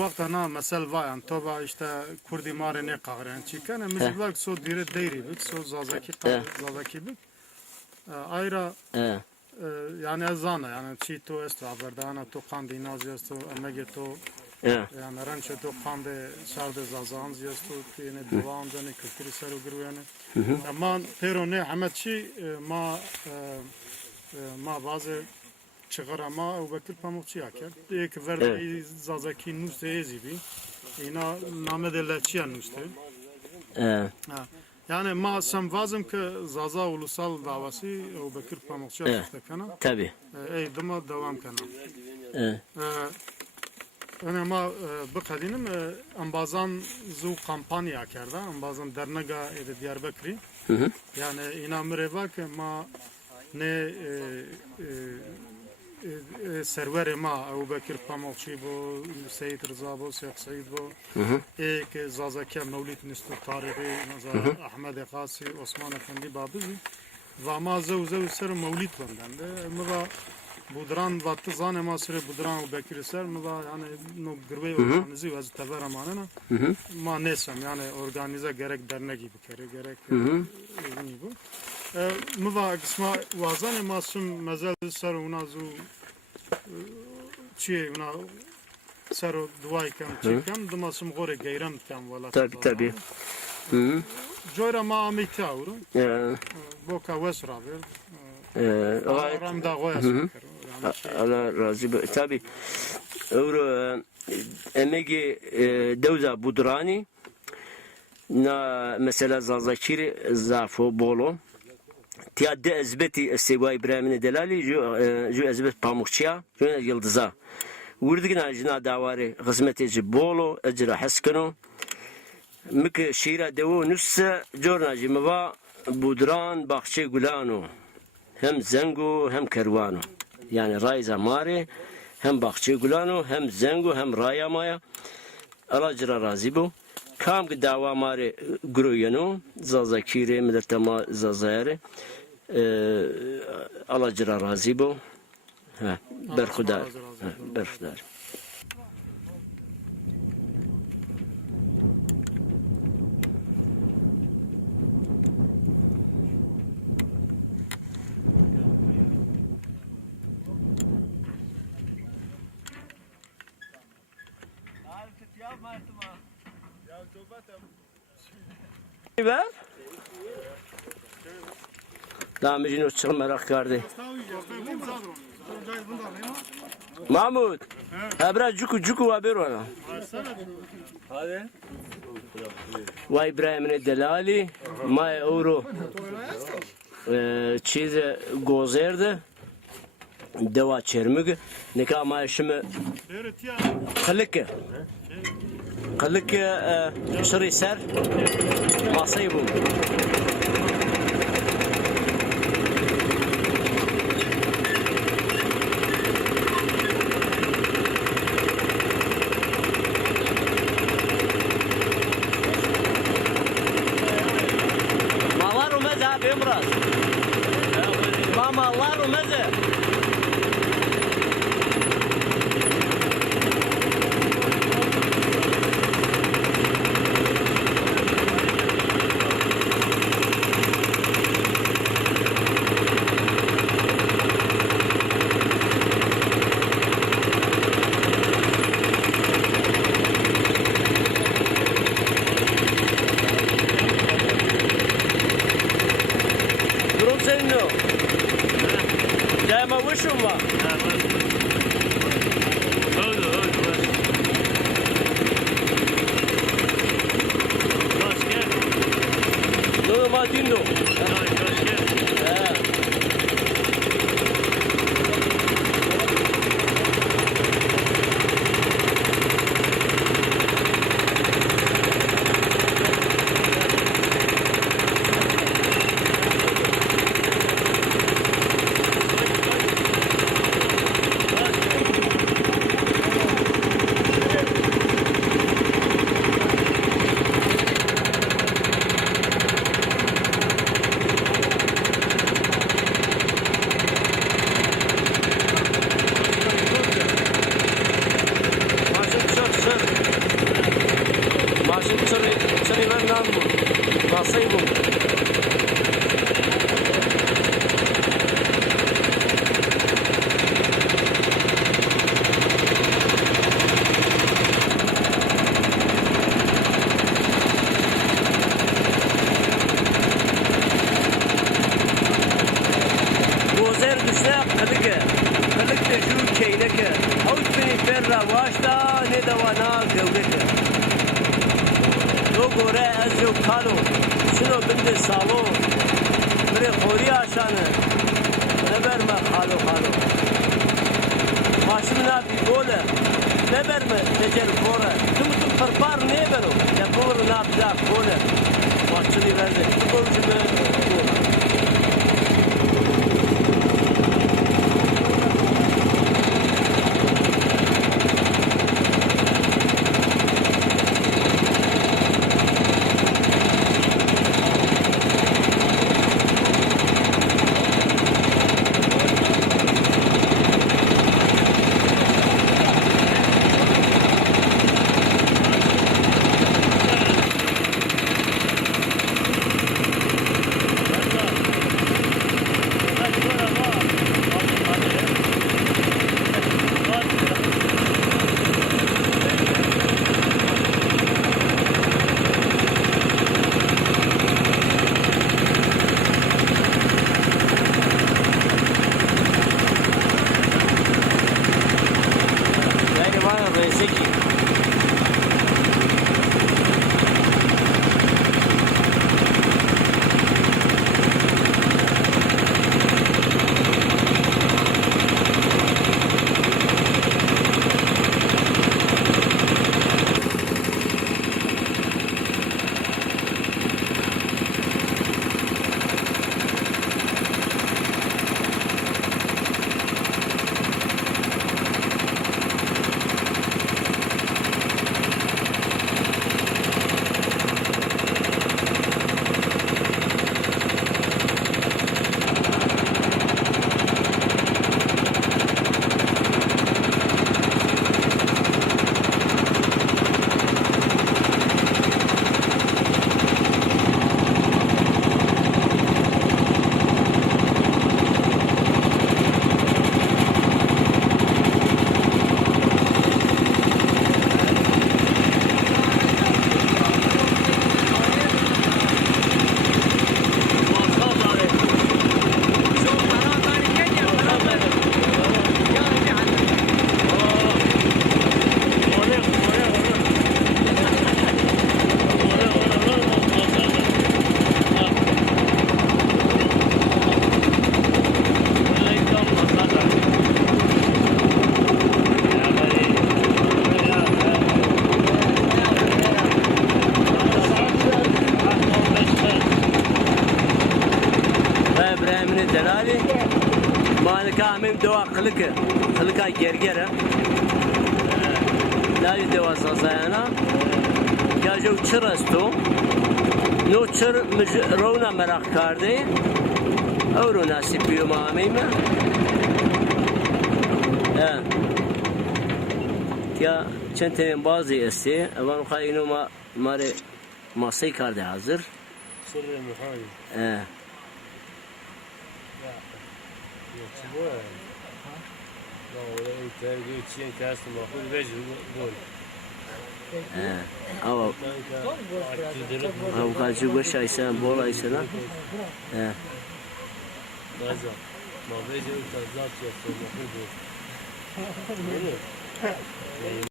وقتا نا مثل وایان تو با işte Kurdi mare ne kağıran çıkan mesela so dire değeri bik so zazaki bik ayra yani ezana yani çi to esto aberdana to kandi naziyas to amege to yani rancho to kandi sarde zazan ziyas to yine devam dene kültürü saru guruyane ama pero ne hamet çi ma bazı çıkarama o bekir pamukçu akar. Ek verde zazaki nuste ezibi. İna name de leçiyan nuste. Yani ma sem vazım ki zaza ulusal davası o bekir pamukçu akar kana. Tabii. Ey dama devam kana. Öne ma bıkadinim ambazan zu kampanya akarda. Ambazan dernega ede Diyarbakır'ı. Yani ina mireva ki ma ne server ma Ebu Bekir Pamukçı bu, Seyit Rıza bu, Seyit Seyit bu, ek Zazaki Mevlid Nistu Tarihi, Ahmet Ekasi, Osman Efendi babı ve ma zev ser Mevlid benden. Mıva budran vattı zane ma sere budran Ebu Bekir ser mıva yani no gırve organize ve tever amanına ma nesem yani organize gerek dernek gibi kere gerek bu. Mıva kısma vazan masum mezel ser ona zu çiğ ona ser duay kan çıkan dımasım gore gayram kan valla. Tabii. Joyra ma amita uru. Boka vesra ver. Aram da goya sakar. Allah razı be. Tabii. Euro emegi devza budrani na mesela zazakiri zafo bolo. Tiyadde ezbeti Seba İbrahim'in delali ju ezbet pamukçıya ju yıldıza. Vurdigin ajna davari hizmetici bolo ecra haskano. Mik şira devo nüsse jorna jimva budran bahçe gulano. Hem zengo hem kervano. Yani rayza mare hem bahçe gulano hem zengo hem raya maya. Alacra razı bu. Kam ki dava mare gruyano zazakire milletama zazayare alacra razı bu. Berkhudar. Berkhudar. Ben? Daha mecnun çıkın merak kardı. Mahmud. Ebra cuku haber ona. Hadi. Vay İbrahim'in delali. May euro. Çiz gozerdi. Deva çermik. Nika maaşımı. Kılık. Kılık şırı ser. Masayı bu. Malar umeze abi Emrah. Malar umeze. başım çırı ben nam bu. Masayı bu. Bozer düşse kılık de şu keyleke. Avuç beni ferra başta ne davana gövdeke. Do gore ez yo kalo. Şunu binde salo. Bre khori aşanı. Ne verme halo halo. Başımına bir gole. Ne verme tecel kore. Tüm parpar ne vero. Ya kore ne yapacak gole. Başını verdi. Bu golcüme gole. Zeki. Delali malika amim dua kılıka gergere laji deva sasayana ya jo çırastı no çır rona merak kardı avro nasip biyo amim ya çentenin bazı esti avan kaynu ma mare masayı kardı hazır Sırrı muhayy. Ama kaçı baş aysan bol aysan ما